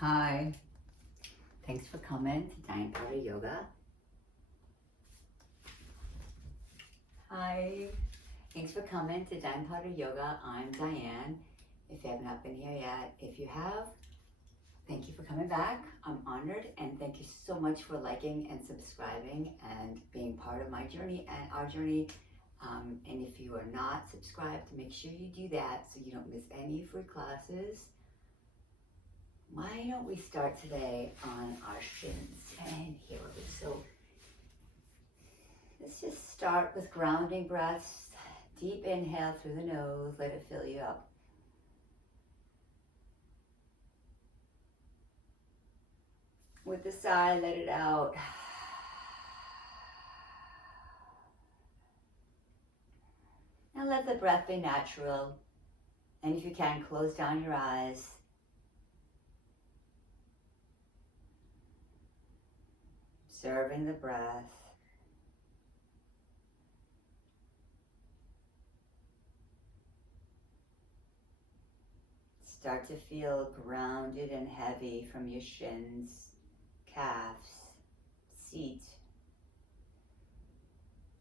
Hi, thanks for coming to Diane Powder Yoga. Hi, thanks for coming to Diane Powder Yoga. I'm Diane. If you have not been here yet, if you have, thank you for coming back. I'm honored, and thank you so much for liking and subscribing and being part of my journey and our journey. And if you are not subscribed, make sure you do that so you don't miss any free classes. Why don't we start today on our shins? And here we go. So let's just start with grounding breaths. Deep inhale through the nose, let it fill you up. With the sigh, let it out. And let the breath be natural. And if you can, close down your eyes. Observing the breath. Start to feel grounded and heavy from your shins, calves, seat.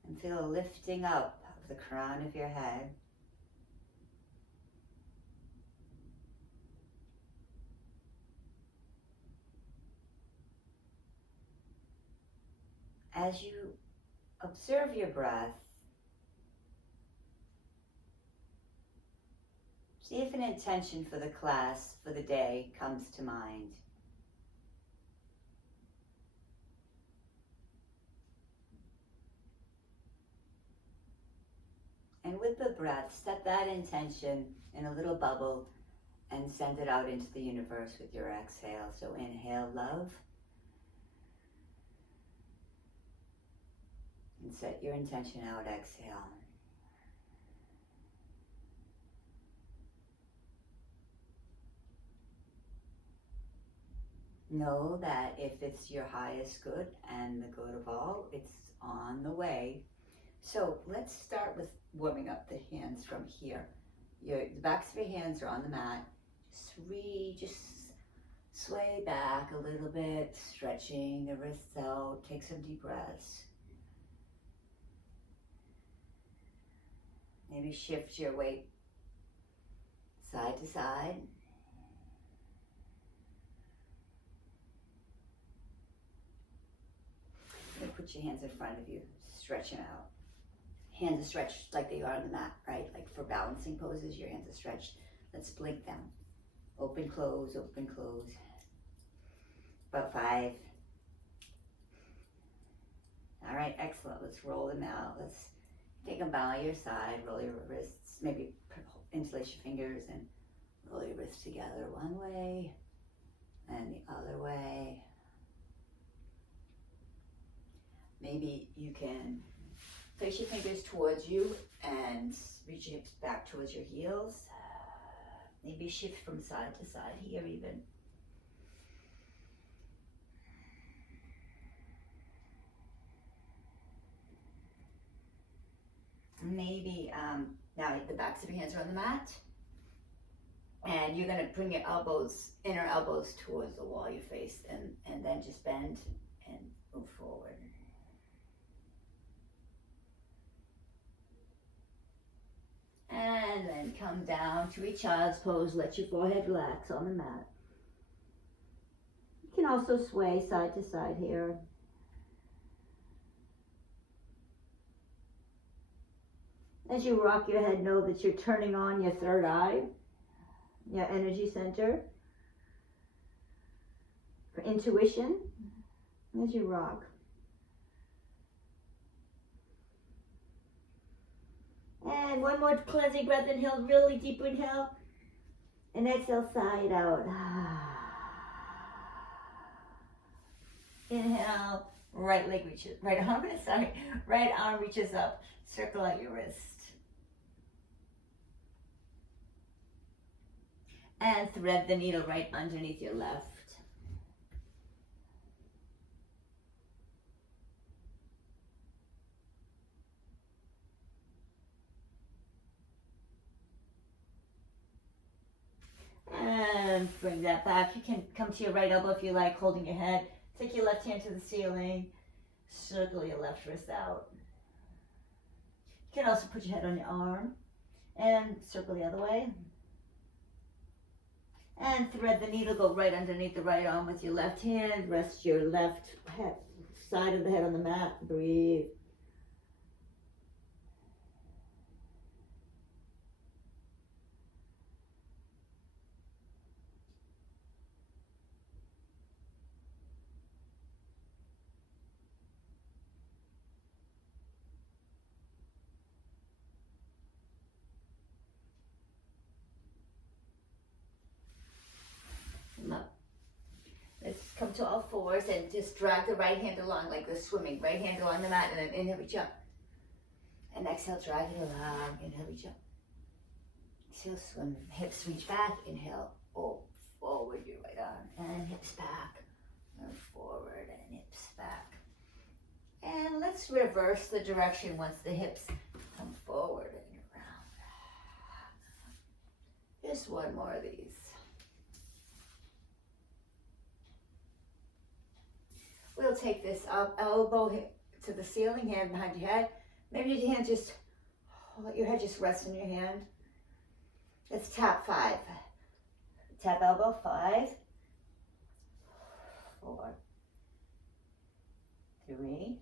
And feel a lifting up of the crown of your head. As you observe your breath, see if an intention for the class for the day comes to mind. And with the breath, set that intention in a little bubble and send it out into the universe with your exhale. So inhale love. And set your intention out, exhale. Know that if it's your highest good and the good of all, it's on the way. So let's start with warming up the hands from here. The backs of your hands are on the mat. Just sway back a little bit, stretching the wrists out. Take some deep breaths. Maybe shift your weight side to side. And put your hands in front of you, stretch them out. Hands are stretched like they are on the mat, right? Like for balancing poses, your hands are stretched. Let's blink them. Open, close, open, close. About 5. All right, excellent. Let's roll them out. Let's take them by your side, roll your wrists, maybe interlace your fingers and roll your wrists together one way and the other way. Maybe you can place your fingers towards you and reach your hips back towards your heels. Maybe shift from side to side here even. Maybe now the backs of your hands are on the mat, and you're going to bring your elbows, inner elbows towards the wall of your face, and then just bend and move forward. And then come down to a child's pose. Let your forehead relax on the mat. You can also sway side to side here. As you rock your head, know that you're turning on your third eye, your energy center, for intuition as you rock. And one more cleansing breath. Inhale, really deep inhale. And exhale, sigh it out. Inhale, right leg reaches, right arm reaches up. Circle out your wrist. And thread the needle right underneath your left. And bring that back. You can come to your right elbow if you like, holding your head. Take your left hand to the ceiling. Circle your left wrist out. You can also put your head on your arm and circle the other way. And thread the needle, go right underneath the right arm with your left hand. Rest your left head, side of the head on the mat. Breathe. Let's come to all fours and just drag the right hand along like the swimming. Right hand along the mat, and then inhale, reach up. And exhale, drag it along. Inhale, reach up. Exhale, swim. Hips reach back. Inhale, forward your right arm. And hips back. And forward and hips back. And let's reverse the direction once the hips come forward and around. Just one more of these. We'll take this up, elbow to the ceiling, hand behind your head. Maybe your hand just, let your head just rest in your hand. Let's tap 5. Tap elbow, 5, 4, 3,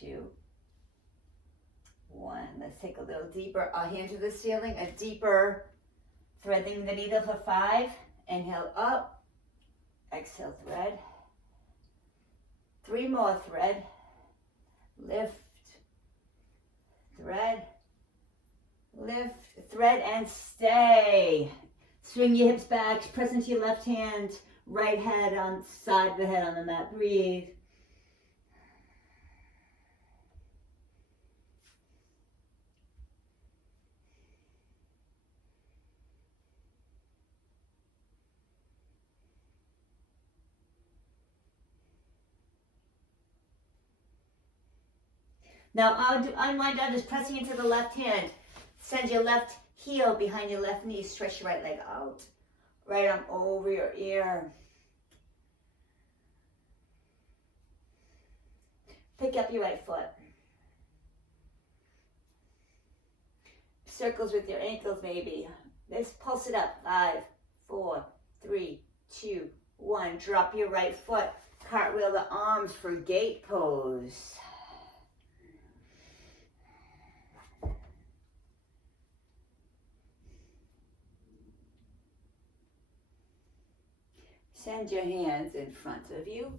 2, 1. Let's take a little deeper, hand to the ceiling, a deeper threading the needle for 5. Inhale up. Exhale, thread. 3 more, thread. Lift. Thread. Lift. Thread and stay. Swing your hips back. Press into your left hand. Right head on side of the head on the mat. Breathe. Now on my down, just pressing into the left hand. Send your left heel behind your left knee. Stretch your right leg out. Right arm over your ear. Pick up your right foot. Circles with your ankles maybe. Let's pulse it up. 5, 4, 3, 2, 1. Drop your right foot. Cartwheel the arms for gate pose. Send your hands in front of you.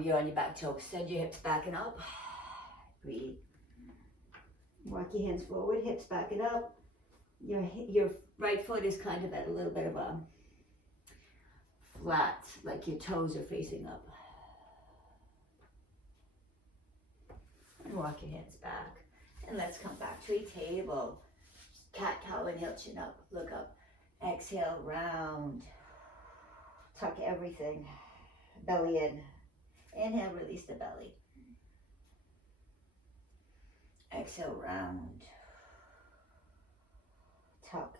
You're on your back toe. Send your hips back and up. Breathe. Walk your hands forward, hips back and up. Your right foot is kind of at a little bit of a flat, like your toes are facing up. And walk your hands back. And let's come back to a table. Cat-cow, inhale, chin up, look up. Exhale, round. Tuck everything. Belly in. Inhale, release the belly. Exhale, round. Tuck.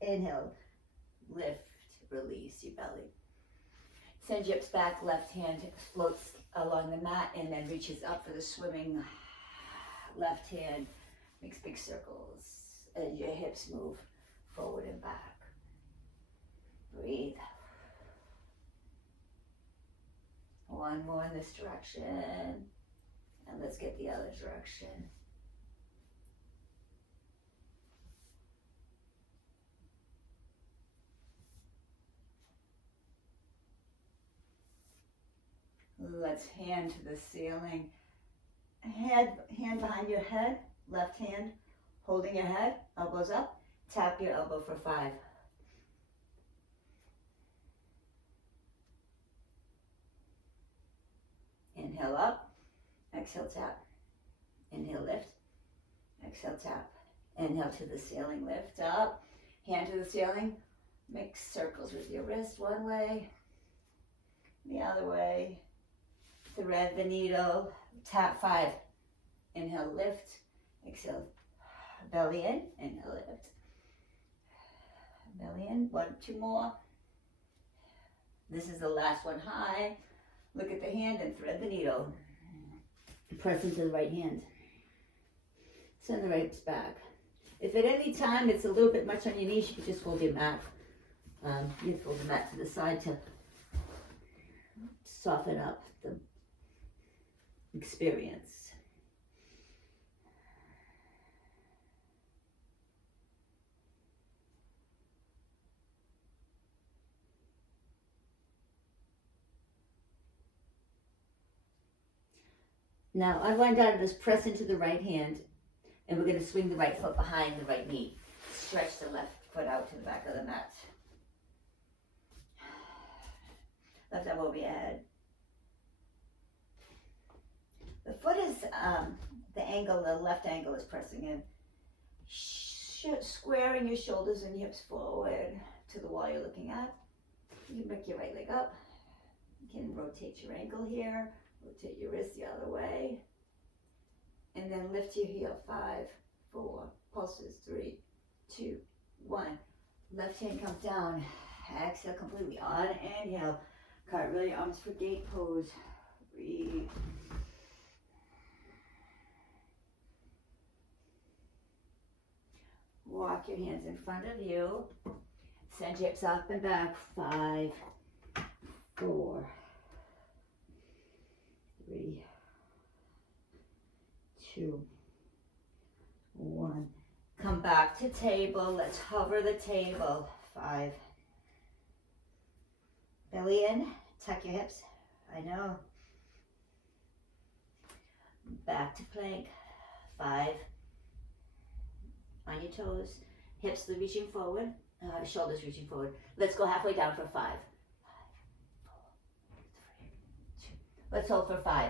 Inhale, lift, release your belly. Send your hips back, left hand floats along the mat and then reaches up for the swimming. Left hand makes big circles and your hips move forward and back. Breathe. One more in this direction. And let's get the other direction. Let's hand to the ceiling. Hand behind your head, left hand holding your head, elbows up. Tap your elbow for 5. Inhale up, exhale tap. Inhale lift, exhale tap. Inhale to the ceiling, lift up. Hand to the ceiling, make circles with your wrist one way, the other way. Thread the needle, tap 5. Inhale, lift, exhale, belly in, inhale, lift. in. 1, 2 more. This is the last one high. Look at the hand and thread the needle. Press into the right hand. Send the right hips back. If at any time it's a little bit much on your knees, you can just fold your mat. You can fold the mat to the side to soften up the experience. Now, I wind down this, press into the right hand, and we're going to swing the right foot behind the right knee. Stretch the left foot out to the back of the mat. Left elbow overhead. The foot is, the angle, the left ankle is pressing in. Squaring your shoulders and hips forward to the wall you're looking at. You can pick your right leg up. You can rotate your ankle here. Rotate your wrist the other way. And then lift your heel. 5, 4, pulses. 3, 2, 1. Left hand comes down. Exhale completely. On inhale. Cartwheel your arms for gate pose. Breathe. Walk your hands in front of you. Send your hips up and back. 5, 4, 3, 2, 1. Come back to table. Let's hover the table. 5. Belly in. Tuck your hips. I know. Back to plank. 5. On your toes. Hips reaching forward. Shoulders reaching forward. Let's go halfway down for 5. 5, 4, 3, 2. Let's hold for 5. 4,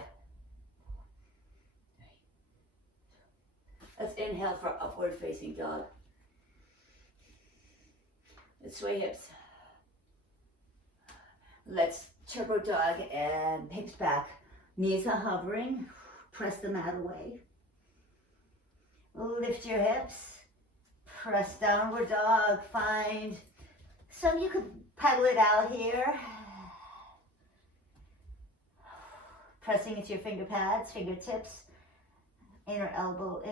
3, 2. Let's inhale for upward facing dog. Let's sway hips. Let's turbo dog and hips back. Knees are hovering. Press the mat away. Lift your hips. Press downward dog. Find some, you could pedal it out here. Pressing into your finger pads, fingertips. Inner elbows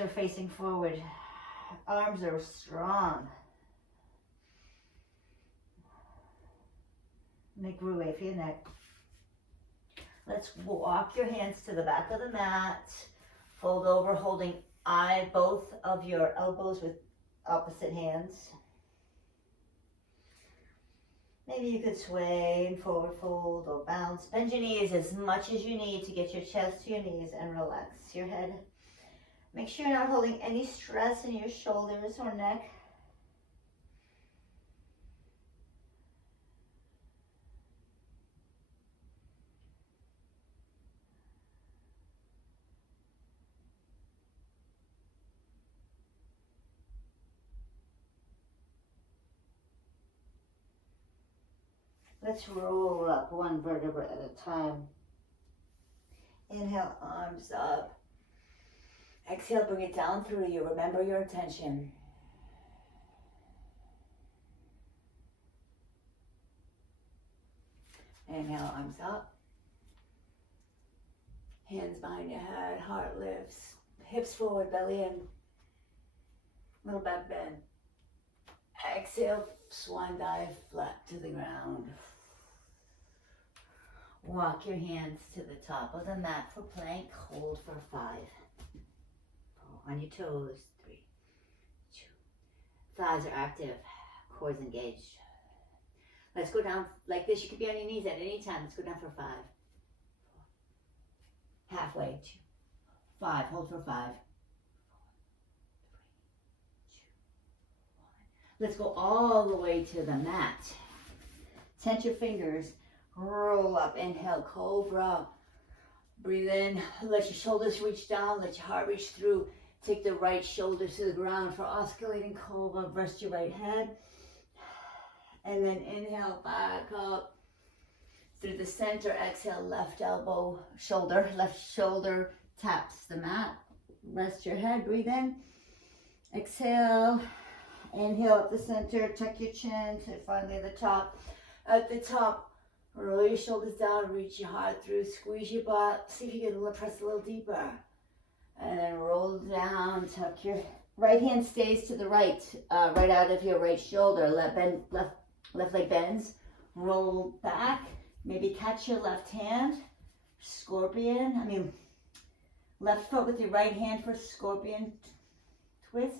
are facing forward. Arms are strong. Make room for your neck. Let's walk your hands to the back of the mat. Fold over, holding both of your elbows with opposite hands. Maybe you could sway and forward fold or bounce. Bend your knees as much as you need to get your chest to your knees and relax your head. Make sure you're not holding any stress in your shoulders or neck. Let's roll up one vertebra at a time. Inhale, arms up. Exhale, bring it down through you. Remember your attention. Inhale, arms up. Hands behind your head, heart lifts. Hips forward, belly in. Little back bend. Exhale, swan dive, flat to the ground. Walk your hands to the top of the mat for plank. Hold for 5. On your toes. 3, 2. Thighs are active. Quads engaged. Let's go down like this. You could be on your knees at any time. Let's go down for 5. 4. Halfway. 2, 5. Hold for 5. 4, 3, 2, 1. Let's go all the way to the mat. Tense your fingers. Roll up. Inhale, cobra. Breathe in. Let your shoulders reach down. Let your heart reach through. Take the right shoulder to the ground for oscillating cobra. Rest your right head. And then inhale, back up. Through the center, exhale, left elbow, shoulder. Left shoulder taps the mat. Rest your head. Breathe in. Exhale. Inhale up the center. Tuck your chin to finally the top. At the top, roll your shoulders down. Reach your heart through. Squeeze your butt. See if you can press a little deeper. And then roll down. Tuck your right hand stays to the right. Right out of your right shoulder. Left leg bends. Roll back. Maybe catch your left hand. Scorpion. Left foot with your right hand for scorpion twist.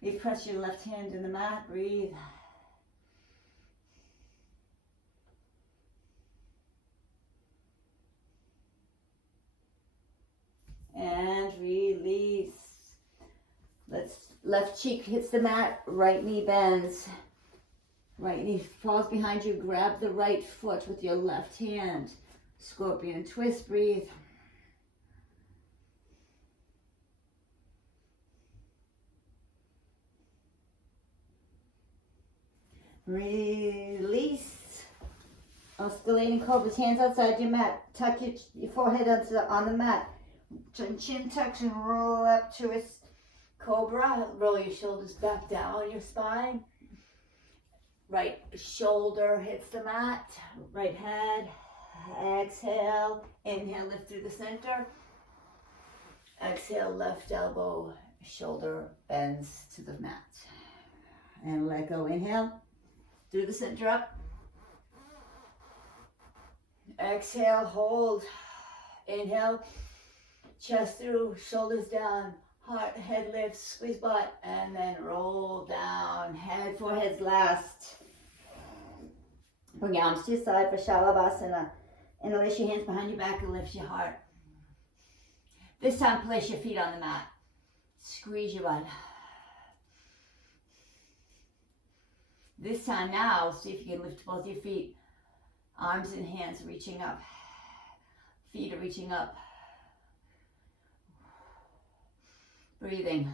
You press your left hand in the mat. Breathe. And release. Left cheek hits the mat. Right knee bends. Right knee falls behind you. Grab the right foot with your left hand. Scorpion twist. Breathe. Release. Oscillating cobras. Hands outside your mat. Tuck your forehead on the mat. Chin tucks and roll up to a cobra. Roll your shoulders back down your spine. Right shoulder hits the mat. Right head. Exhale. Inhale, lift through the center. Exhale, left elbow, shoulder bends to the mat. And let go. Inhale. Through the center up. Exhale, hold. Inhale. Chest through, shoulders down, heart, head lifts, squeeze butt, and then roll down. Head, forehead's last. Bring your arms to your side for Shavasana. And place your hands behind your back and lift your heart. This time, place your feet on the mat. Squeeze your butt. This time now, see if you can lift both your feet. Arms and hands reaching up. Feet are reaching up. Breathing.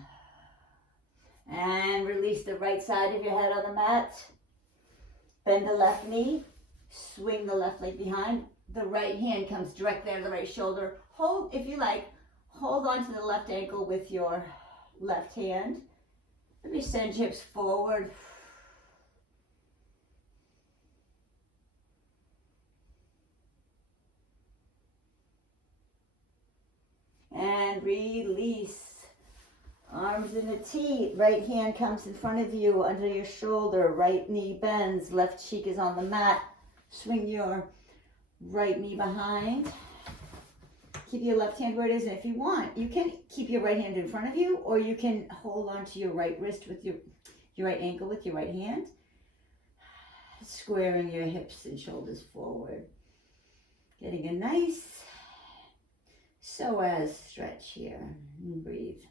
And release the right side of your head on the mat. Bend the left knee. Swing the left leg behind. The right hand comes directly on the right shoulder. Hold, if you like, hold on to the left ankle with your left hand. Maybe send hips forward. And release. Arms in a T. Right hand comes in front of you under your shoulder. Right knee bends. Left cheek is on the mat. Swing your right knee behind. Keep your left hand where it is. And if you want, you can keep your right hand in front of you, or you can hold on to your right wrist with your right ankle with your right hand. Squaring your hips and shoulders forward. Getting a nice psoas stretch here. And breathe.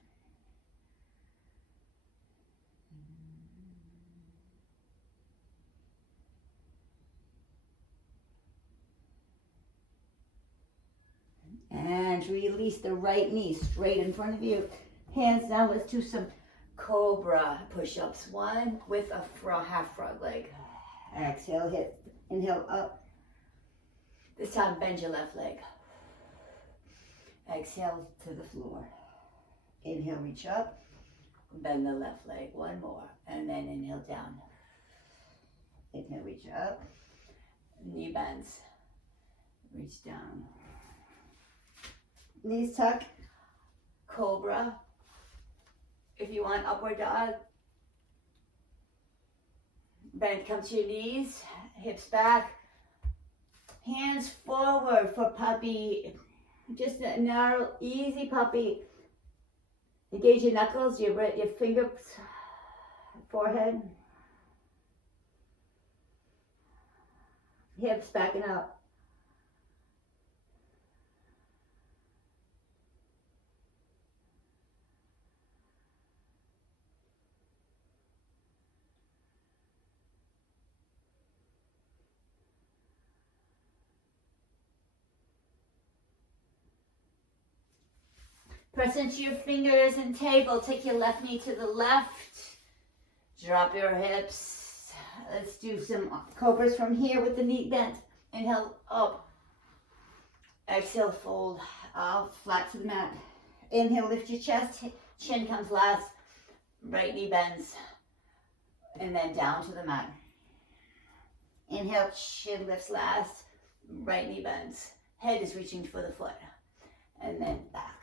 And release the right knee straight in front of you. Hands down. Let's do some cobra push-ups. One with a half frog leg. Exhale, hit. Inhale up. This time bend your left leg. Exhale to the floor. Inhale, reach up. Bend the left leg. One more. And then inhale down. Inhale, reach up. Knee bends. Reach down. Knees tuck. Cobra. If you want, upward dog. Bend, come to your knees. Hips back. Hands forward for puppy. Just a narrow, easy puppy. Engage your knuckles, your fingers, forehead. Hips backing up. Press into your fingers and table. Take your left knee to the left. Drop your hips. Let's do some cobras from here with the knee bent. Inhale, up. Exhale, fold out, flat to the mat. Inhale, lift your chest. Chin comes last. right knee bends, and then down to the mat. Inhale, chin lifts last, right knee bends. Head is reaching for the foot, and then back.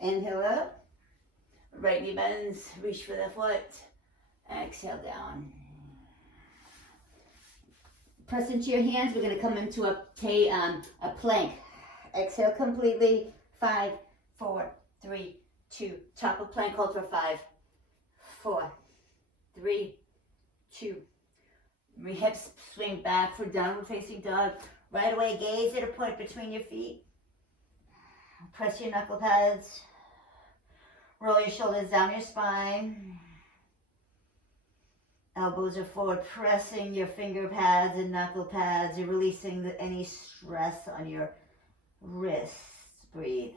Inhale up, right knee bends, reach for the foot, exhale down. Press into your hands, we're gonna come into a plank. Exhale completely, 5, 4, 3, 2. Top of plank, hold for 5, 4, 3, 2. Hips swing back for downward facing dog. Right away, gaze at a point between your feet. Press your knuckle pads. Roll your shoulders down your spine. Elbows are forward, pressing your finger pads and knuckle pads. You're releasing any stress on your wrists. Breathe.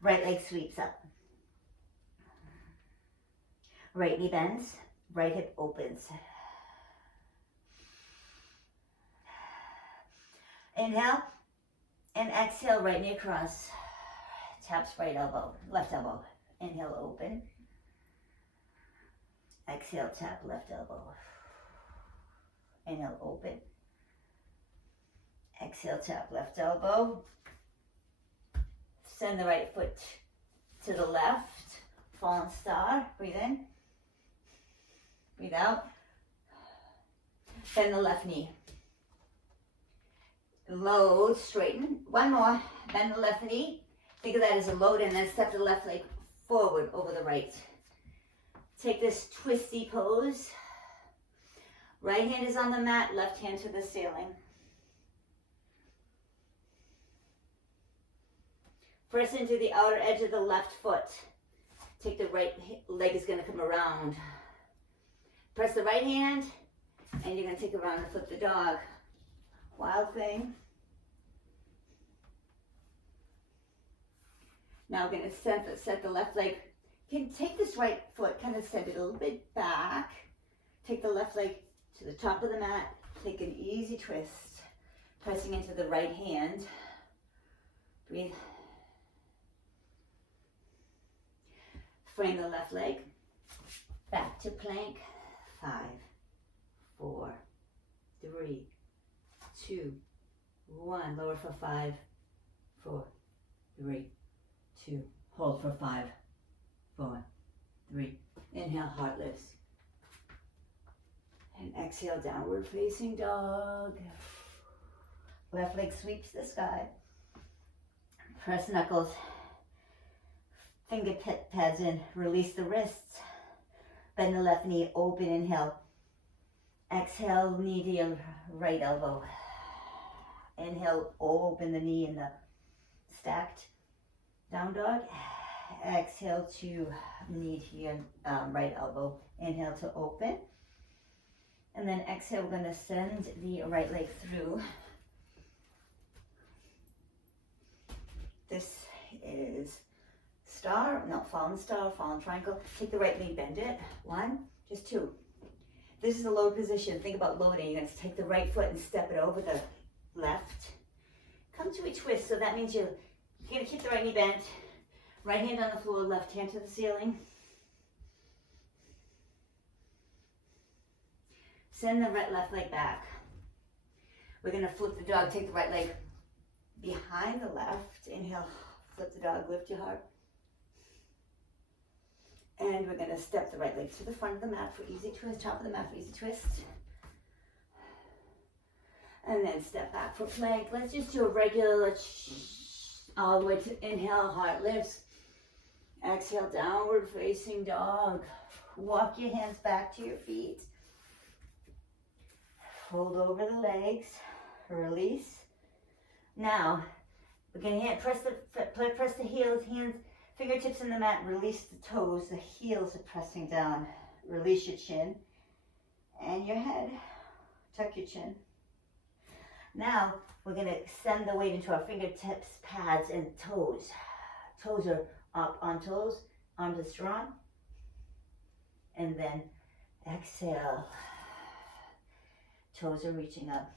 Right leg sweeps up. Right knee bends. Right hip opens. Inhale and exhale, right knee across. Taps right elbow, left elbow. Inhale, open. Exhale, tap left elbow. Inhale, open. Exhale, tap left elbow. Send the right foot to the left. Fallen star. Breathe in. Breathe out. Bend the left knee. Load, straighten. One more. Bend the left knee. Think of that as a load, and then step the left leg forward over the right. Take this twisty pose. Right hand is on the mat, left hand to the ceiling. Press into the outer edge of the left foot. Take the right leg is going to come around. Press the right hand, and you're going to take around and flip the dog. Wild thing. Now we're going to set the left leg. You can take this right foot, kind of send it a little bit back. Take the left leg to the top of the mat. Take an easy twist, pressing into the right hand. Breathe. Frame the left leg. Back to plank. 5, 4, 3, 2, 1. Lower for 5, 4, 3, 2. Hold for 5, 4, 3. Inhale, heart lifts. And exhale, downward facing dog. Left leg sweeps the sky. Press knuckles. Finger pads in. Release the wrists. Bend the left knee, open, inhale. Exhale, knee to your right elbow. Inhale, open the knee in the stacked down dog. Exhale to knee to your right elbow. Inhale to open. And then exhale, we're gonna send the right leg through. This is fallen star, fallen triangle. Take the right knee, bend it. 1, just 2. This is a low position. Think about loading. You're going to take the right foot and step it over the left. Come to a twist. So that means you're going to keep the right knee bent. Right hand on the floor, left hand to the ceiling. Send the left leg back. We're going to flip the dog. Take the right leg behind the left. Inhale, flip the dog, lift your heart. And we're going to step the right leg to the front of the mat for easy twist, top of the mat for easy twist. And then step back for plank. Let's just do a regular, all the way to inhale, heart lifts. Exhale, downward facing dog. Walk your hands back to your feet. Fold over the legs, release. Now, we're going to press the heels, hands, fingertips in the mat, release the toes, the heels are pressing down. Release your chin and your head. Tuck your chin. Now, we're going to send the weight into our fingertips, pads, and toes. Toes are up on toes, arms are strong. And then exhale. Toes are reaching up.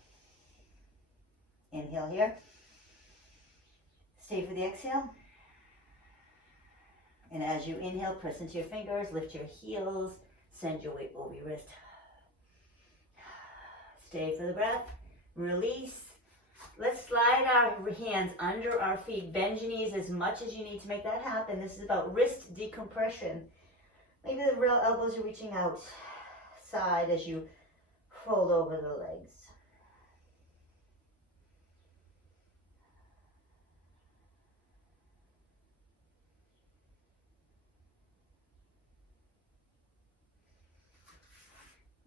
Inhale here. Stay for the exhale. And as you inhale, press into your fingers, lift your heels, send your weight over your wrist. Stay for the breath. Release. Let's slide our hands under our feet. Bend your knees as much as you need to make that happen. This is about wrist decompression. Maybe the real elbows are reaching outside as you fold over the legs.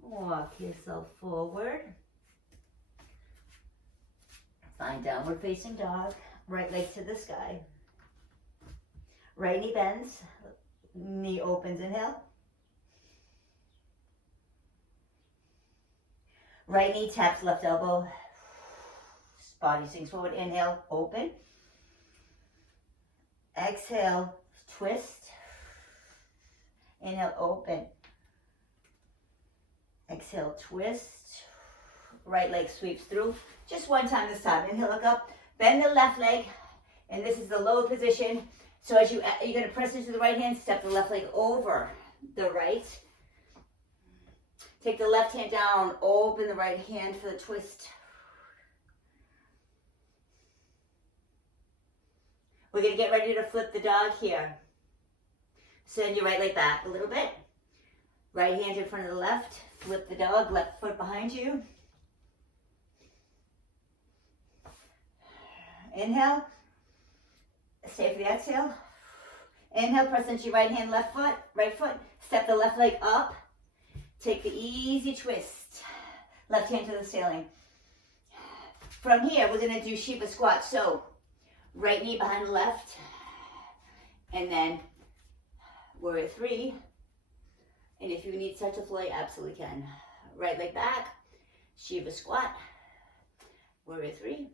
Walk yourself forward. Find downward facing dog. Right leg to the sky. Right knee bends. Knee opens, inhale. Right knee taps left elbow. Body sinks forward, inhale, open. Exhale, twist. Inhale, open. Exhale, twist. Right leg sweeps through. Just one time this time. Inhale, look up. Bend the left leg. And this is the lower position. So as you're going to press into the right hand, step the left leg over the right. Take the left hand down. Open the right hand for the twist. We're going to get ready to flip the dog here. Send your right leg back a little bit. Right hand in front of the left. Flip the dog, left foot behind you. Inhale. Stay for the exhale. Inhale, press into your right hand, left foot, right foot. Step the left leg up. Take the easy twist. Left hand to the ceiling. From here, we're going to do Shiva squat. So, right knee behind the left. And then warrior three. And if you need such a flow, you absolutely can. Right leg back. Shiva squat. Warrior three.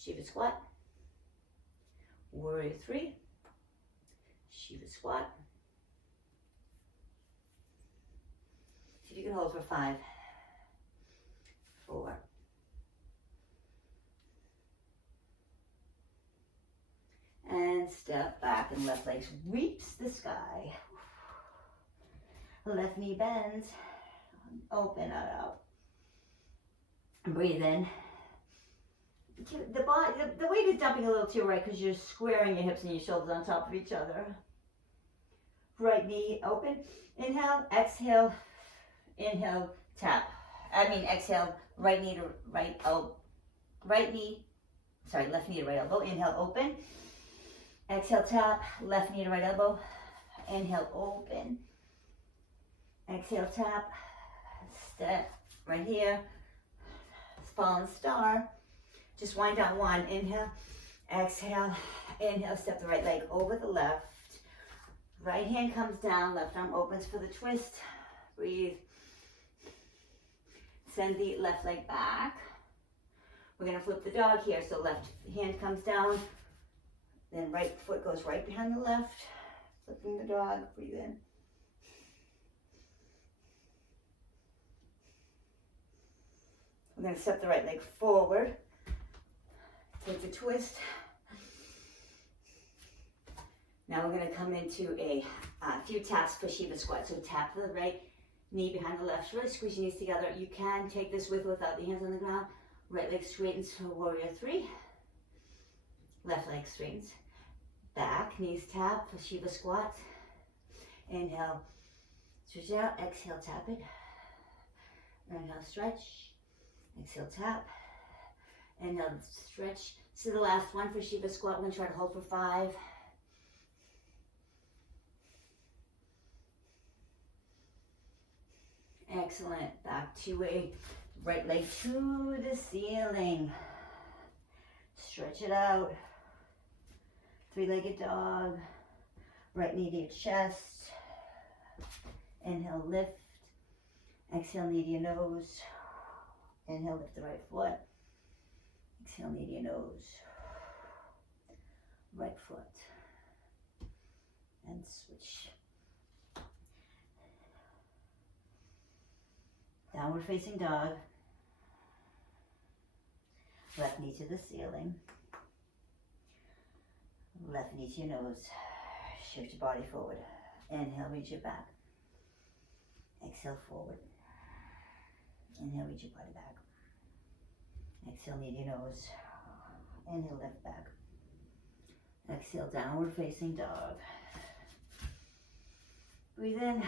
Shiva squat. Warrior three. Shiva squat. See if you can hold for 5, 4. And step back and left leg sweeps the sky. Left knee bends. Open it out. Breathe in. The weight is dumping a little too, right? Because you're squaring your hips and your shoulders on top of each other. Right knee open. Inhale, exhale, inhale, tap. Exhale, right knee to right elbow. Left knee to right elbow. Inhale, open. Exhale, tap. Left knee to right elbow. Inhale, open. Exhale, tap. Step right here. Fallen star. Just wind down 1. Inhale, exhale, inhale. Step the right leg over the left. Right hand comes down. Left arm opens for the twist. Breathe. Send the left leg back. We're going to flip the dog here. So left hand comes down. Then right foot goes right behind the left. Flipping the dog. Breathe in. We're going to step the right leg forward. Take the twist. Now we're going to come into a few taps for Shiva squat. So tap the right knee behind the left. Really squeeze your knees together. You can take this with or without the hands on the ground. Right leg straightens to warrior 3. Left leg straightens. Back, knees tap for Shiva squat. Inhale, stretch out. Exhale, tap it. Inhale, stretch. Exhale, tap. Inhale, stretch. This is the last one for Shiva squat. We're going to try to hold for 5. Excellent. Back to a right leg to the ceiling. Stretch it out. 3-legged dog. Right knee to your chest. Inhale, lift. Exhale, knee to your nose. Inhale, lift the right foot. Exhale, knee to your nose. Right foot. And switch. Downward facing dog. Left knee to the ceiling. Left knee to your nose. Shift your body forward. Inhale, reach it back. Exhale, forward. Inhale, reach your body back. Exhale, knee to your nose. Inhale, lift back. Exhale, downward facing dog. Breathe in.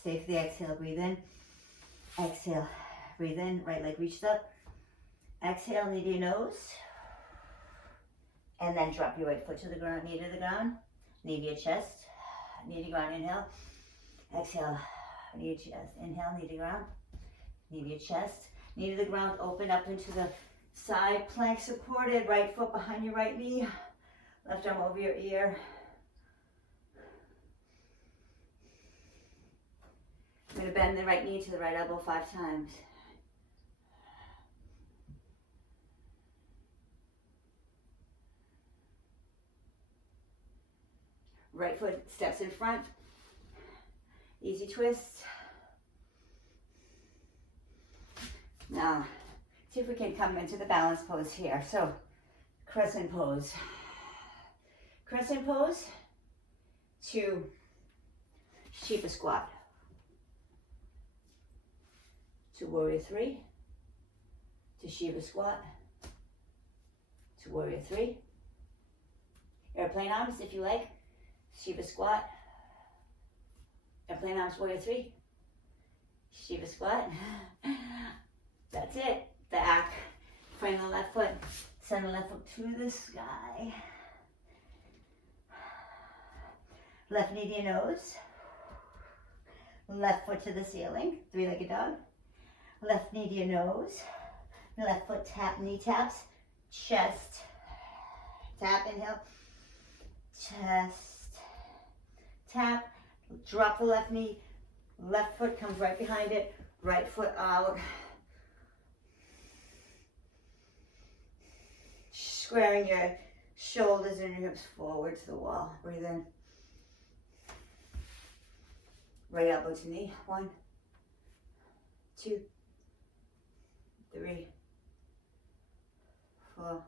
Stay for the exhale. Breathe in. Exhale. Breathe in. Right leg reached up. Exhale, knee to your nose. And then drop your right foot to the ground, knee to the ground. Knee to your chest. Knee to ground, inhale. Exhale, knee to chest. Inhale, knee to ground. Knee to your chest. Knee to the ground, open up into the side plank supported. Right foot behind your right knee. Left arm over your ear. I'm going to bend the right knee to the right elbow 5 times. Right foot steps in front. Easy twist. Now, see if we can come into the balance pose here. So, crescent pose. Crescent pose to Shiva squat. To warrior 3. To Shiva squat. To warrior 3. Airplane arms if you like. Shiva squat. Airplane arms, warrior 3. Shiva squat. That's it. Back. Frame the left foot. Send the left foot to the sky. Left knee to your nose. Left foot to the ceiling. 3-legged dog. Left knee to your nose. Left foot tap, knee taps. Chest. Tap, inhale. Chest. Tap. Drop the left knee. Left foot comes right behind it. Right foot out. Squaring your shoulders and your hips forward to the wall. Breathe in. Right elbow to knee. 1, 2, 3, 4,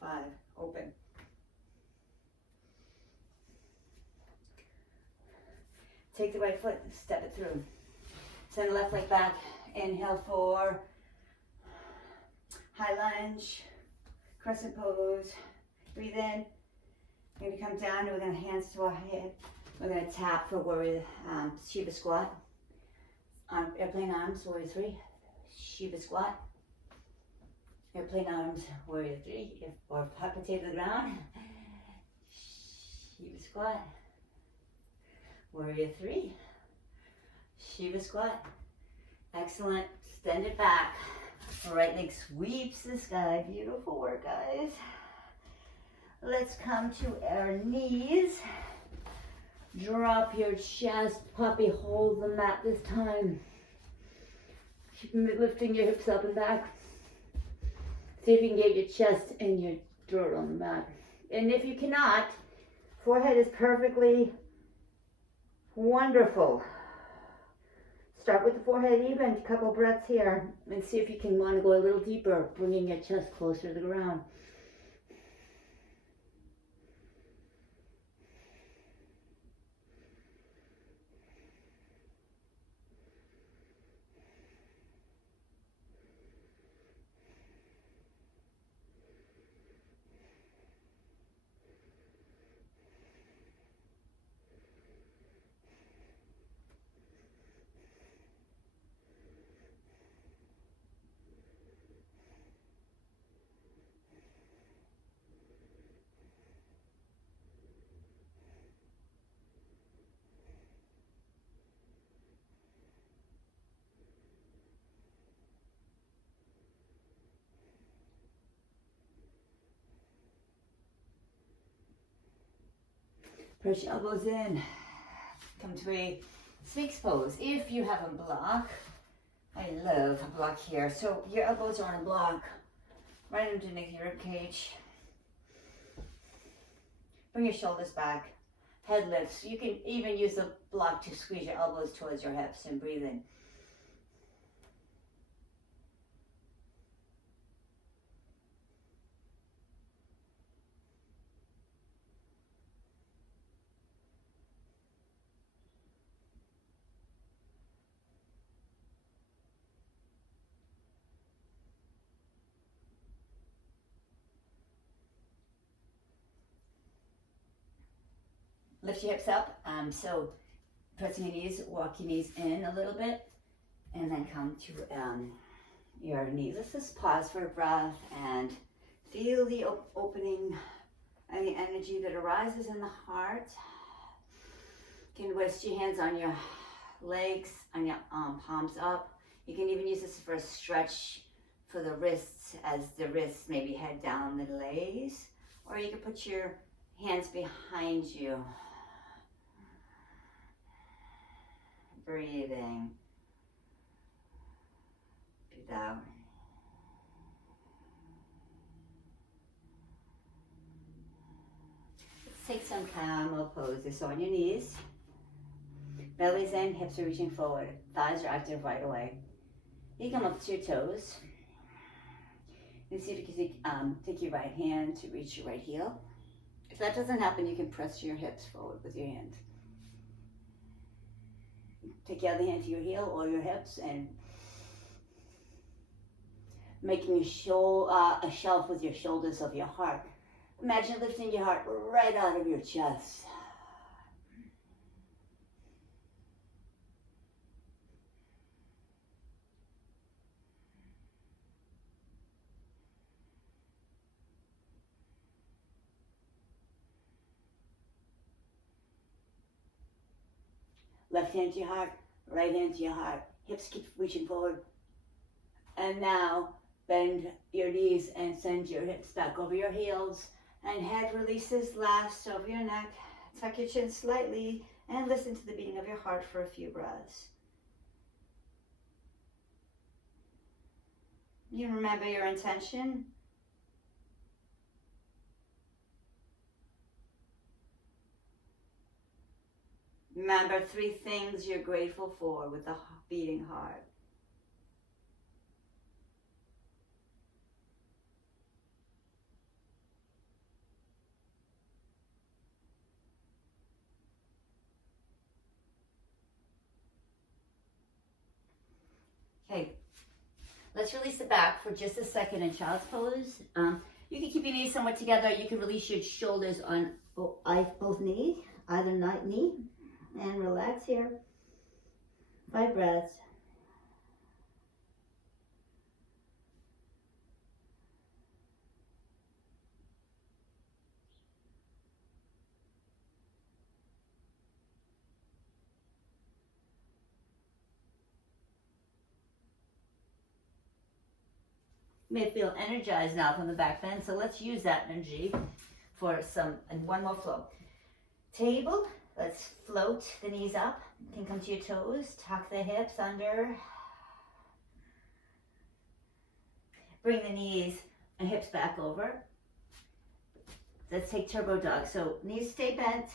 5. Open. Take the right foot, step it through. Send the left leg back. Inhale for high lunge, crescent pose. Breathe in. We're going to come down and we're going to hands to our head. We're going to tap for warrior Shiva squat. Airplane arms, warrior 3. Shiva squat. Airplane arms, warrior 3. Or hot potato to the ground. Shiva squat. Warrior 3. Shiva squat. Excellent. Extend it back. Right leg sweeps the sky. Beautiful work, guys. Let's come to our knees. Drop your chest. Puppy, hold the mat this time. Keep lifting your hips up and back. See if you can get your chest and your throat on the mat. And if you cannot, forehead is perfectly wonderful. Start with the forehead even, a couple breaths here, and see if you can want to go a little deeper, bringing your chest closer to the ground. Press your elbows in. Come to a Sphinx pose. If you have a block, I love a block here. So your elbows are on a block, right underneath your rib cage. Bring your shoulders back. Head lifts. You can even use the block to squeeze your elbows towards your hips and breathe in. Lift your hips up. So pressing your knees, walk your knees in a little bit, and then come to your knees. Let's just pause for a breath and feel the opening and the energy that arises in the heart. You can rest your hands on your legs, on your palms up. You can even use this for a stretch for the wrists, as the wrists maybe head down the legs. Or you can put your hands behind you. Breathing. Breathe out. Let's take some camel poses. So on your knees, belly's in, hips are reaching forward, thighs are active right away. You come up to your toes. And see if you can take your right hand to reach your right heel. If that doesn't happen, you can press your hips forward with your hands. Take your other hand to your heel or your hips and making a shelf with your shoulders of your heart. Imagine lifting your heart right out of your chest. Left hand to your heart, right hand to your heart. Hips keep reaching forward. And now bend your knees and send your hips back over your heels. And head releases last over your neck. Tuck your chin slightly and listen to the beating of your heart for a few breaths. You remember your intention. Remember 3 things you're grateful for with a beating heart. Okay, let's release the back for just a second in child's pose. You can keep your knees somewhat together. You can release your shoulders on both knees, either knee. And relax here. 5 breaths. You may feel energized now from the back bend, so let's use that energy for one more flow. Table. Let's float the knees up. You can come to your toes, tuck the hips under. Bring the knees and hips back over. Let's take turbo dog. So knees stay bent.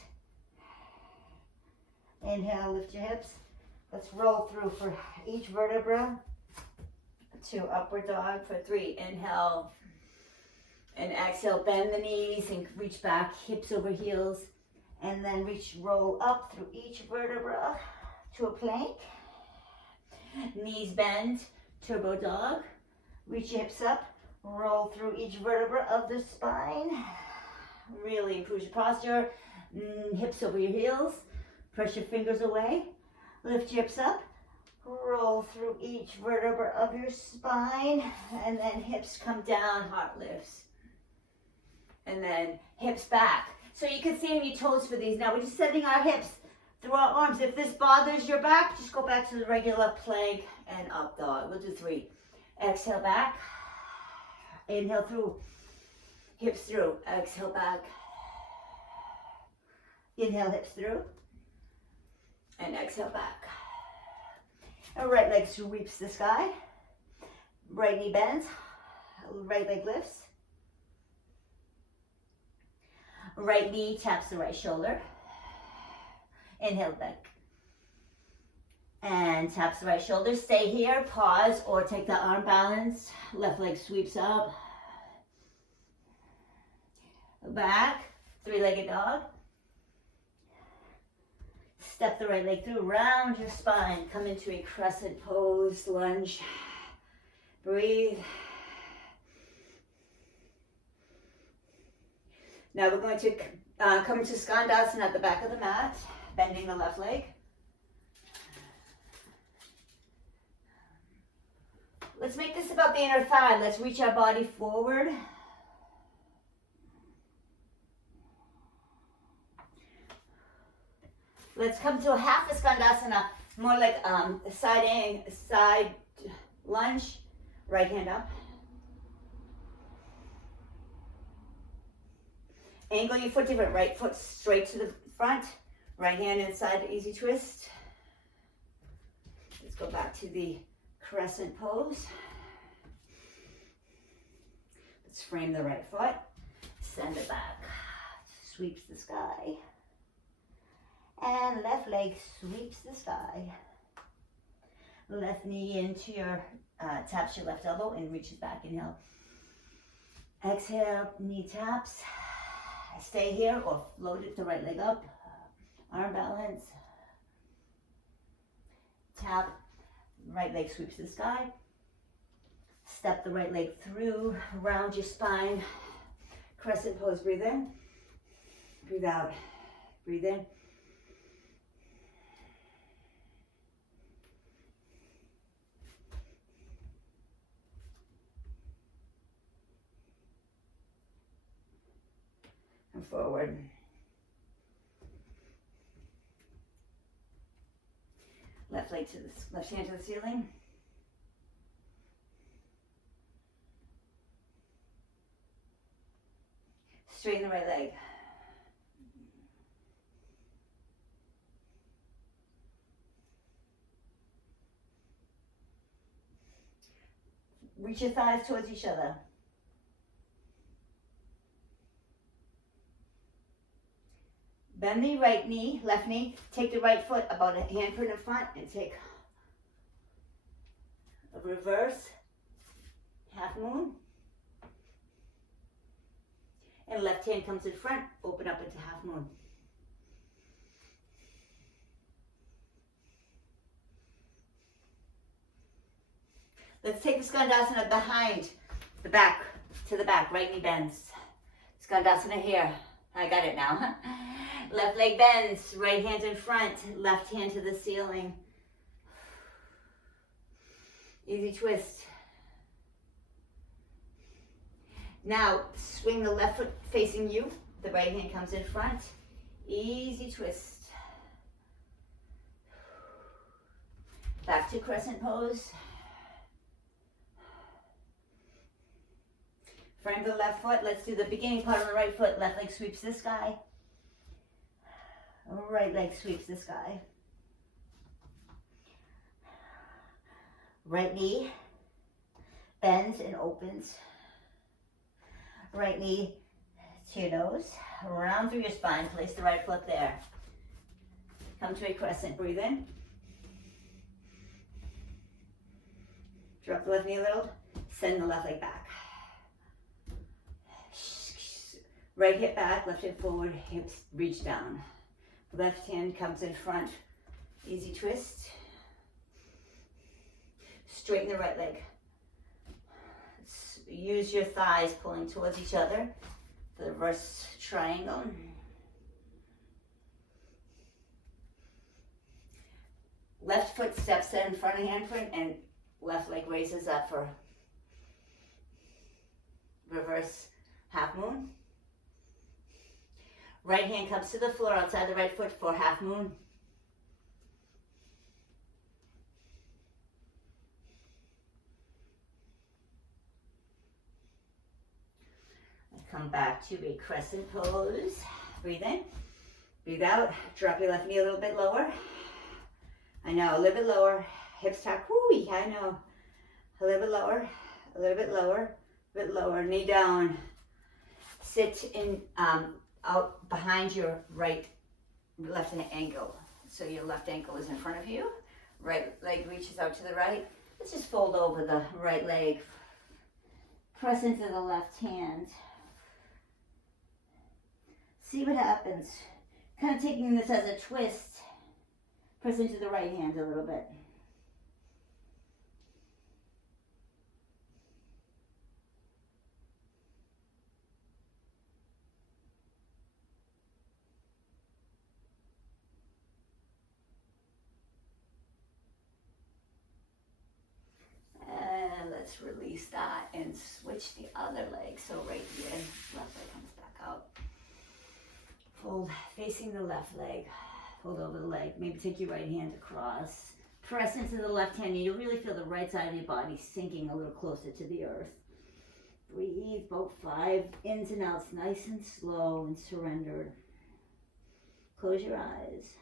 Inhale, lift your hips. Let's roll through for each vertebra. To upward dog for 3. Inhale and exhale, bend the knees and reach back, hips over heels. And then roll up through each vertebra to a plank. Knees bend, turbo dog. Reach your hips up, roll through each vertebra of the spine. Really improves your posture. Hips over your heels. Press your fingers away. Lift your hips up. Roll through each vertebra of your spine. And then hips come down, heart lifts. And then hips back. So you can stay on your toes for these. Now we're just sending our hips through our arms. If this bothers your back, just go back to the regular plank and up dog. We'll do 3. Exhale back. Inhale through. Hips through. Exhale back. Inhale, hips through. And exhale back. Our right leg sweeps the sky. Right knee bends. Right leg lifts. Right knee taps the right shoulder. Inhale back. And taps the right shoulder. Stay here, pause, or take the arm balance. Left leg sweeps up. Back, 3-legged dog. Step the right leg through, round your spine. Come into a crescent pose, lunge. Breathe. Now we're going to Come to Skandasana at the back of the mat, bending the left leg. Let's make this about the inner thigh. Let's reach our body forward. Let's come to a half a Skandasana, more like side lunge, right hand up. Angle your foot different, right foot straight to the front, right hand inside, easy twist. Let's go back to the crescent pose. Let's frame the right foot, send it back, sweeps the sky. And left leg sweeps the sky. Left knee into your, taps your left elbow and reaches back, inhale. Exhale, knee taps. Stay here or float it the right leg up. Arm balance. Tap, right leg sweeps the sky. Step the right leg through, round your spine. Crescent pose, breathe in. Breathe out. Breathe in. And forward. Left leg to the left hand to the ceiling. Straighten the right leg. Reach your thighs towards each other. Bend the right knee, left knee. Take the right foot about a handprint in front and take a reverse half moon. And left hand comes in front, open up into half moon. Let's take the Skandasana behind the back, to the back, right knee bends. Skandasana here. I got it now. Left leg bends, right hand in front, left hand to the ceiling. Easy twist. Now, swing the left foot facing you. The right hand comes in front. Easy twist. Back to crescent pose. Frame the left foot. Let's do the beginning part of the right foot. Left leg sweeps the sky. Right leg sweeps the sky. Right knee bends and opens. Right knee to your nose. Round through your spine. Place the right foot there. Come to a crescent. Breathe in. Drop the left knee a little. Send the left leg back. Right hip back, left hip forward, hips reach down. Left hand comes in front. Easy twist. Straighten the right leg. Use your thighs pulling towards each other. The reverse triangle. Left foot steps in front of handprint and left leg raises up for reverse half moon. Right hand comes to the floor outside the right foot for half moon. Come back to a crescent pose. Breathe in, breathe out. Drop your left knee a little bit lower. I know, a little bit lower. Hips tuck, whoo, I know. A little bit lower, a little bit lower, a bit lower. Knee down. Sit in, out behind your left ankle. So your left ankle is in front of you. Right leg reaches out to the right. Let's just fold over the right leg. Press into the left hand. See what happens. Kind of taking this as a twist. Press into the right hand a little bit. release that and switch the other leg. So right here, left leg comes back out. Fold facing the left leg. Fold over the leg. Maybe take your right hand across. Press into the left hand. You'll really feel the right side of your body sinking a little closer to the earth. Breathe about 5 ins and outs, nice and slow and surrendered. Close your eyes.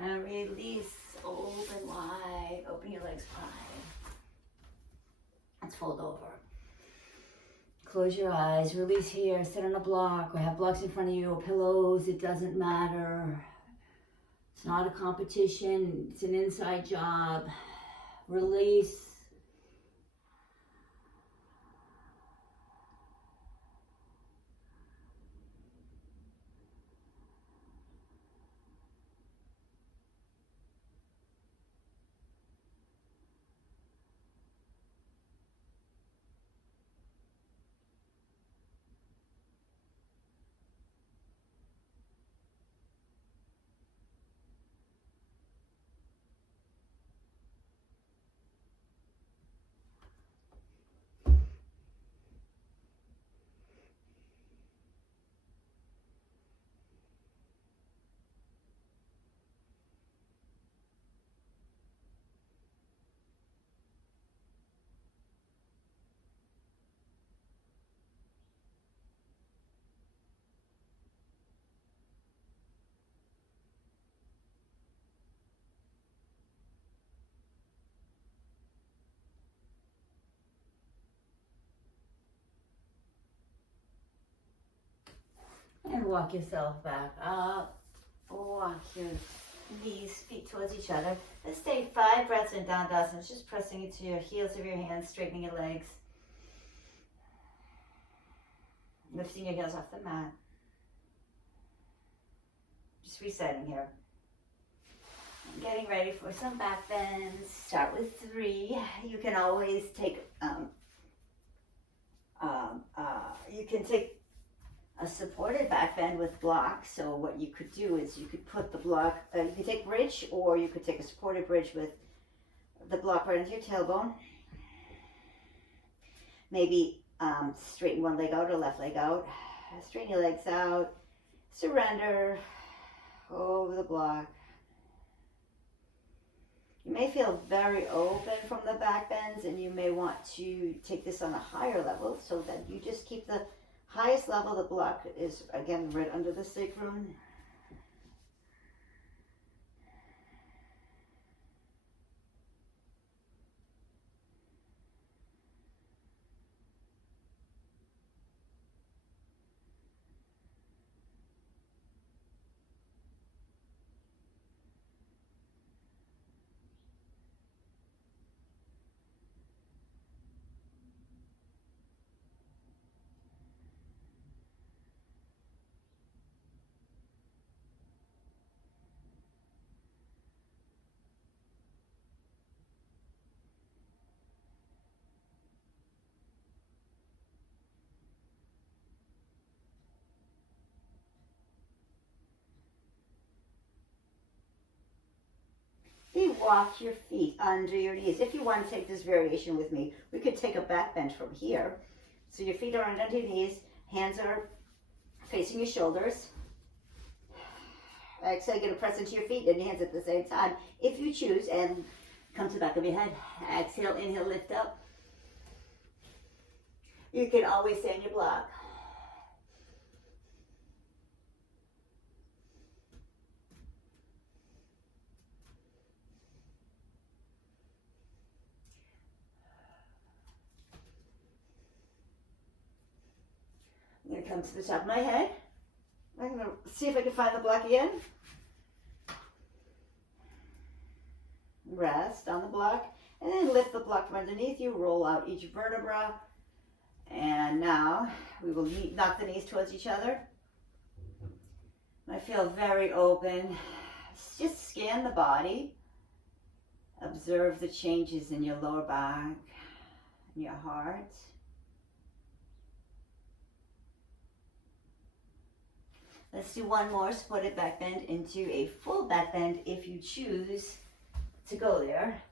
And release, open wide, open your legs wide. Let's fold over. Close your eyes, release here, sit on a block, or have blocks in front of you, or pillows, it doesn't matter. It's not a competition, it's an inside job. Release. And walk yourself back up. Walk your knees, feet towards each other. Let's stay 5 breaths in Dandasana, just pressing into your heels of your hands, straightening your legs. Lifting your heels off the mat. Just resetting here. And getting ready for some back bends. Start with 3. You can always take, you can take a supported back bend with blocks. So what you could do is you could put the block, you could take bridge, or you could take a supported bridge with the block right into your tailbone. Maybe straighten one leg out or left leg out. Straighten your legs out. Surrender over the block. You may feel very open from the back bends, and you may want to take this on a higher level so that you just keep the highest level. The block is again right under the sacrum. Walk your feet under your knees. If you want to take this variation with me, we could take a back bend from here. So your feet are under your knees, hands are facing your shoulders. Exhale, you're going to press into your feet and your hands at the same time, if you choose, and come to the back of your head. Exhale, inhale, lift up. You can always stay in your block. I'm going to come to the top of my head. I'm going to see if I can find the block again. Rest on the block, and then lift the block from underneath you. Roll out each vertebra. And now we will knock the knees towards each other. I feel very open. Just scan the body. Observe the changes in your lower back, in your heart. Let's do one more supported back bend into a full back bend if you choose to go there.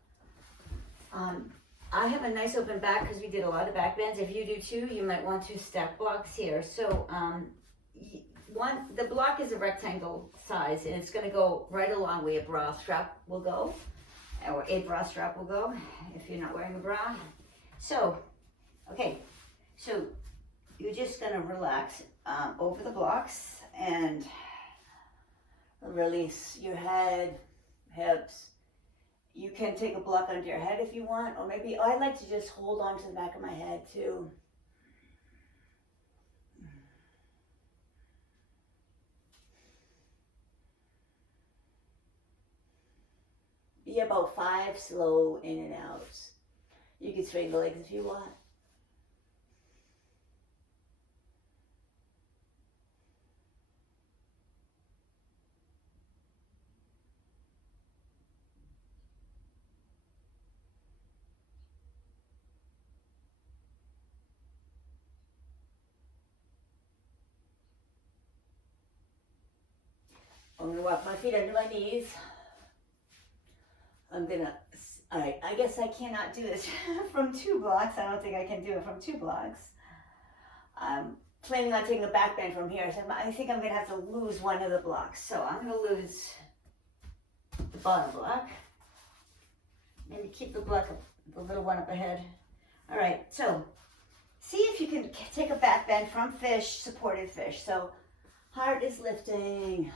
I have a nice open back because we did a lot of back bends. If you do too, you might want to stack blocks here. So the block is a rectangle size and it's going to go right along where your bra strap will go, or a bra strap will go if you're not wearing a bra. So, okay, so you're just going to relax over the blocks and release your head, hips. You can take a block under your head if you want, or maybe I like to just hold on to the back of my head too. Be about 5 slow in and outs. You can straighten the legs if you want. I'm gonna walk my feet under my knees. Alright, I guess I cannot do this from 2 blocks. I don't think I can do it from 2 blocks. I'm planning on taking a back bend from here, so I think I'm gonna have to lose one of the blocks. So I'm gonna lose the bottom block. Maybe keep the block, the little one up ahead. Alright, so see if you can take a back bend from fish, supported fish. So heart is lifting.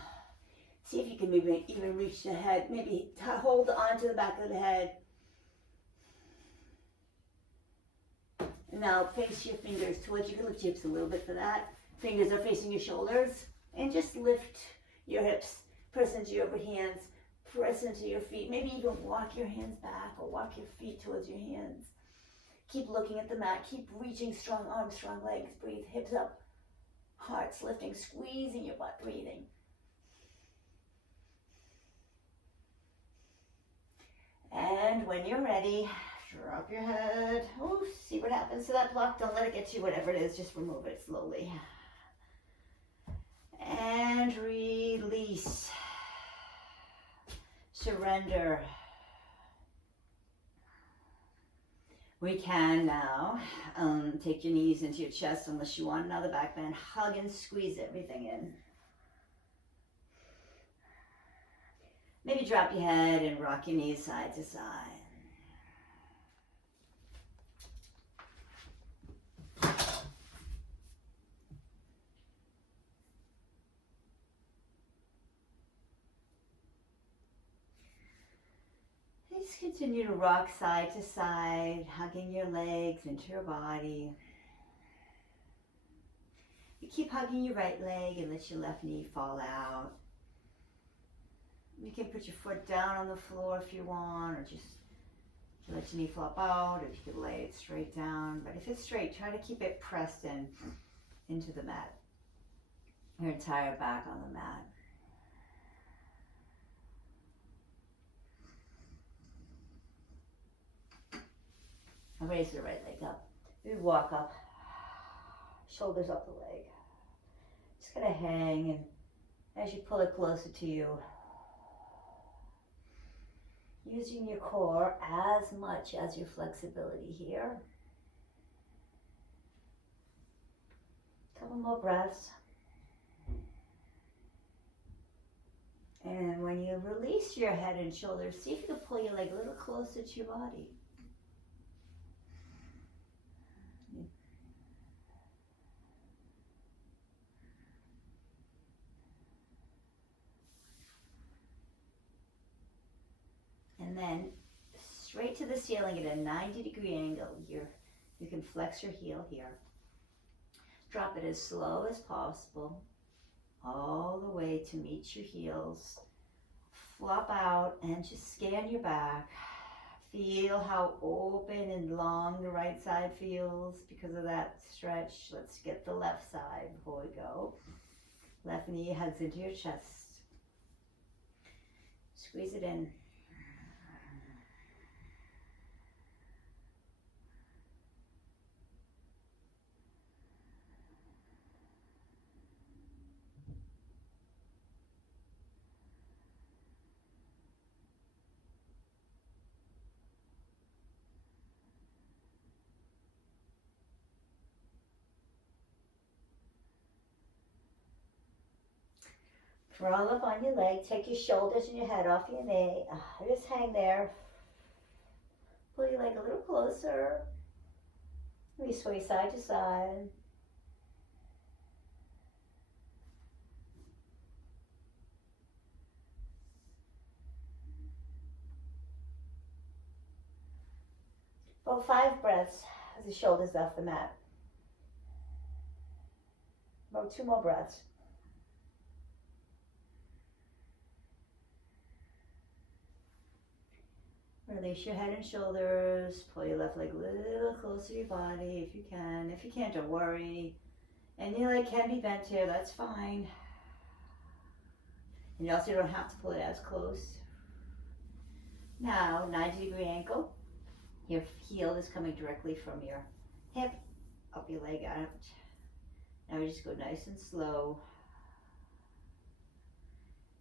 See if you can maybe even reach the head. Maybe hold on to the back of the head. And now face your fingers towards you. You can lift your hips a little bit for that. Fingers are facing your shoulders. And just lift your hips. Press into your hands. Press into your feet. Maybe even walk your hands back or walk your feet towards your hands. Keep looking at the mat. Keep reaching, strong arms, strong legs. Breathe, hips up. Hearts lifting, squeezing your butt, breathing. And when you're ready, drop your head. Oh, see what happens to that block. Don't let it get you, whatever it is. Just remove it slowly. And release. Surrender. We can now take your knees into your chest unless you want another back bend. Hug and squeeze everything in. Maybe drop your head and rock your knees side to side. Just continue to rock side to side, hugging your legs into your body. You keep hugging your right leg and let your left knee fall out. You can put your foot down on the floor if you want, or just let your knee flop out, or you could lay it straight down. But if it's straight, try to keep it pressed in into the mat. Your entire back on the mat. Now raise the right leg up. We walk up, shoulders up the leg. Just gonna hang, and as you pull it closer to you, using your core as much as your flexibility here. Couple more breaths. And when you release your head and shoulders, see if you can pull your leg a little closer to your body. And then straight to the ceiling at a 90-degree angle. You can flex your heel here. Drop it as slow as possible, all the way to meet your heels. Flop out and just scan your back. Feel how open and long the right side feels because of that stretch. Let's get the left side before we go. Left knee hugs into your chest. Squeeze it in. Crawl up on your leg. Take your shoulders and your head off your knee. Just hang there. Pull your leg a little closer. We sway side to side. About 5 breaths as the shoulders off the mat. About 2 more breaths. Release your head and shoulders. Pull your left leg a little closer to your body if you can. If you can't, don't worry. And your leg can be bent here, that's fine. And you also don't have to pull it as close. Now, 90-degree ankle. Your heel is coming directly from your hip, up your leg out. Now we just go nice and slow.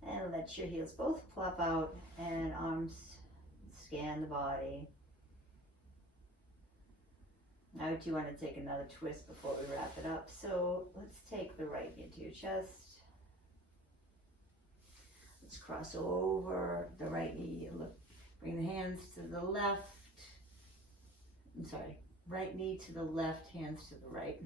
And let your heels both plop out and arms scan the body. Now I do want to take another twist before we wrap it up. So let's take the right into your chest. Let's cross over the right knee and look. Bring the hands to the left. I'm sorry, right knee to the left, hands to the right.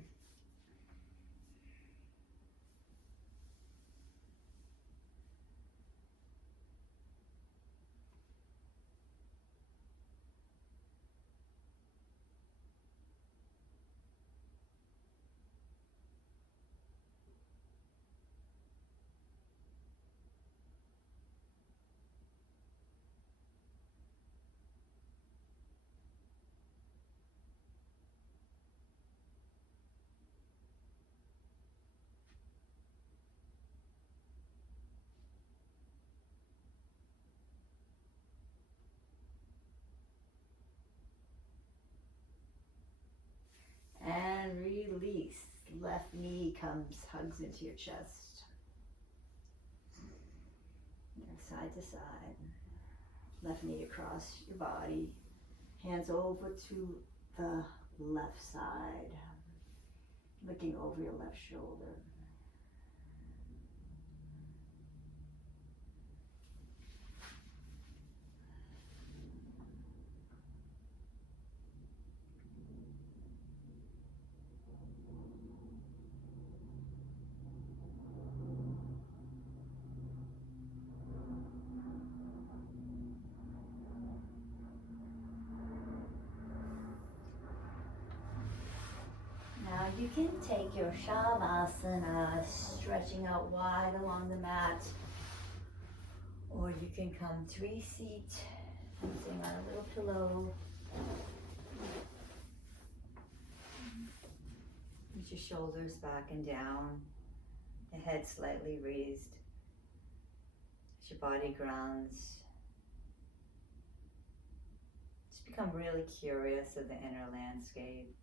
And release. Left knee comes, hugs into your chest. Side to side. Left knee across your body. Hands over to the left side. Looking over your left shoulder. Now you can take your Shavasana, stretching out wide along the mat, or you can come 3-seat, sitting on a little pillow. Put your shoulders back and down, the head slightly raised as your body grounds. Just become really curious of the inner landscape.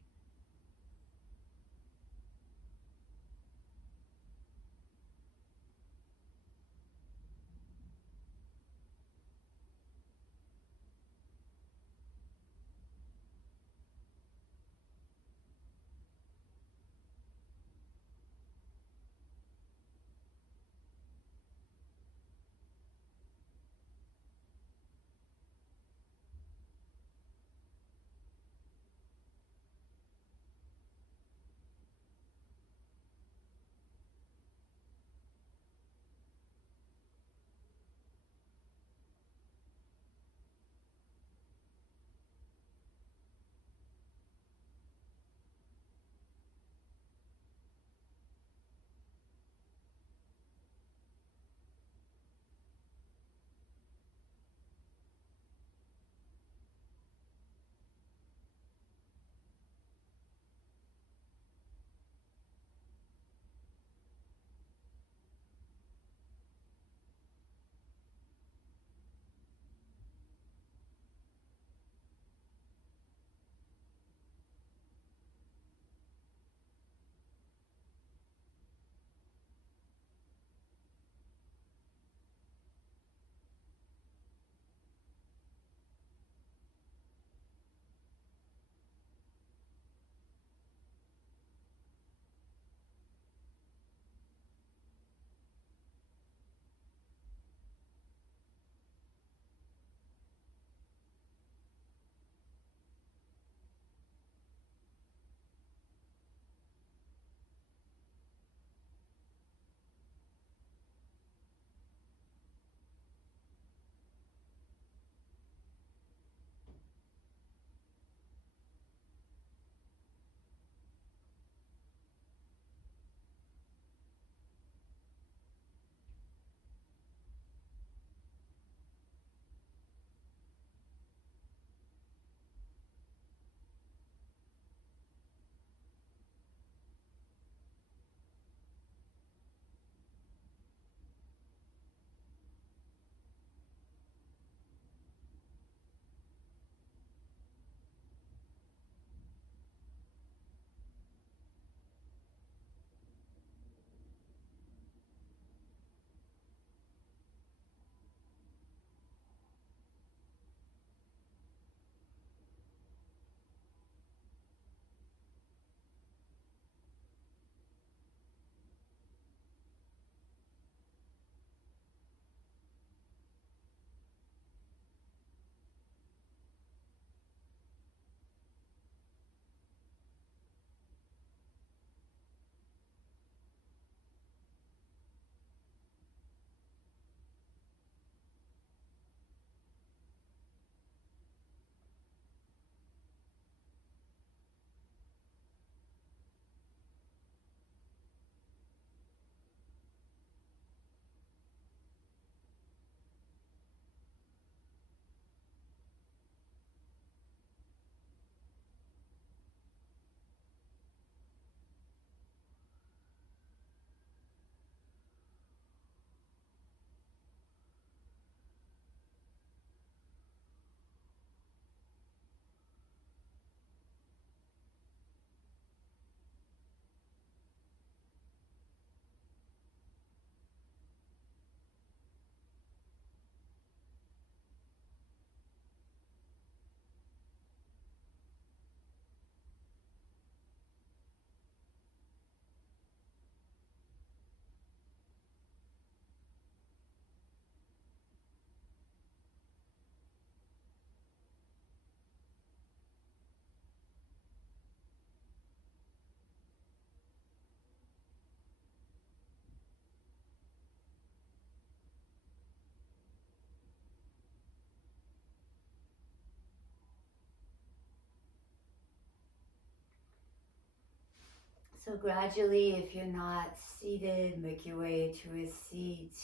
So gradually, if you're not seated, make your way to a seat,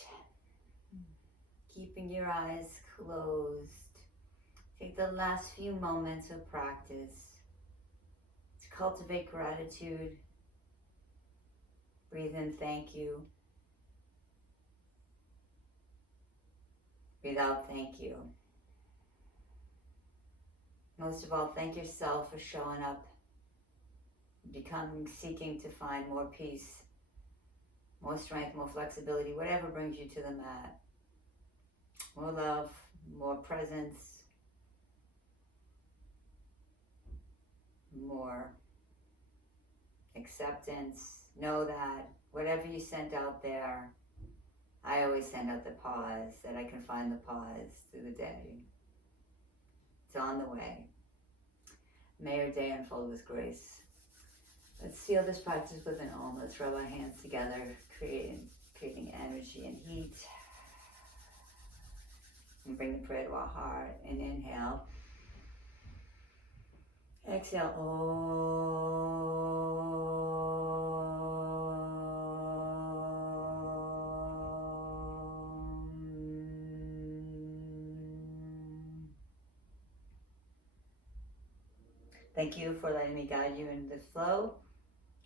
keeping your eyes closed. Take the last few moments of practice to cultivate gratitude. Breathe in, thank you. Breathe out, thank you. Most of all, thank yourself for showing up, seeking to find more peace, more strength, more flexibility, whatever brings you to the mat. More love, more presence, more acceptance. Know that whatever you sent out there, I always send out the pause, that I can find the pause through the day. It's on the way. May your day unfold with grace. Let's seal this practice with an Om. Let's rub our hands together, creating energy and heat. And bring the prayer to our heart. And inhale. Exhale. Thank you for letting me guide you in this flow.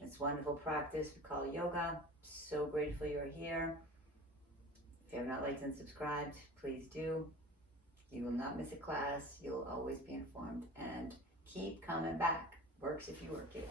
It's wonderful practice we call yoga. So grateful you're here. If you have not liked and subscribed, please do. You will not miss a class. You'll always be informed. And keep coming back. Works if you work it.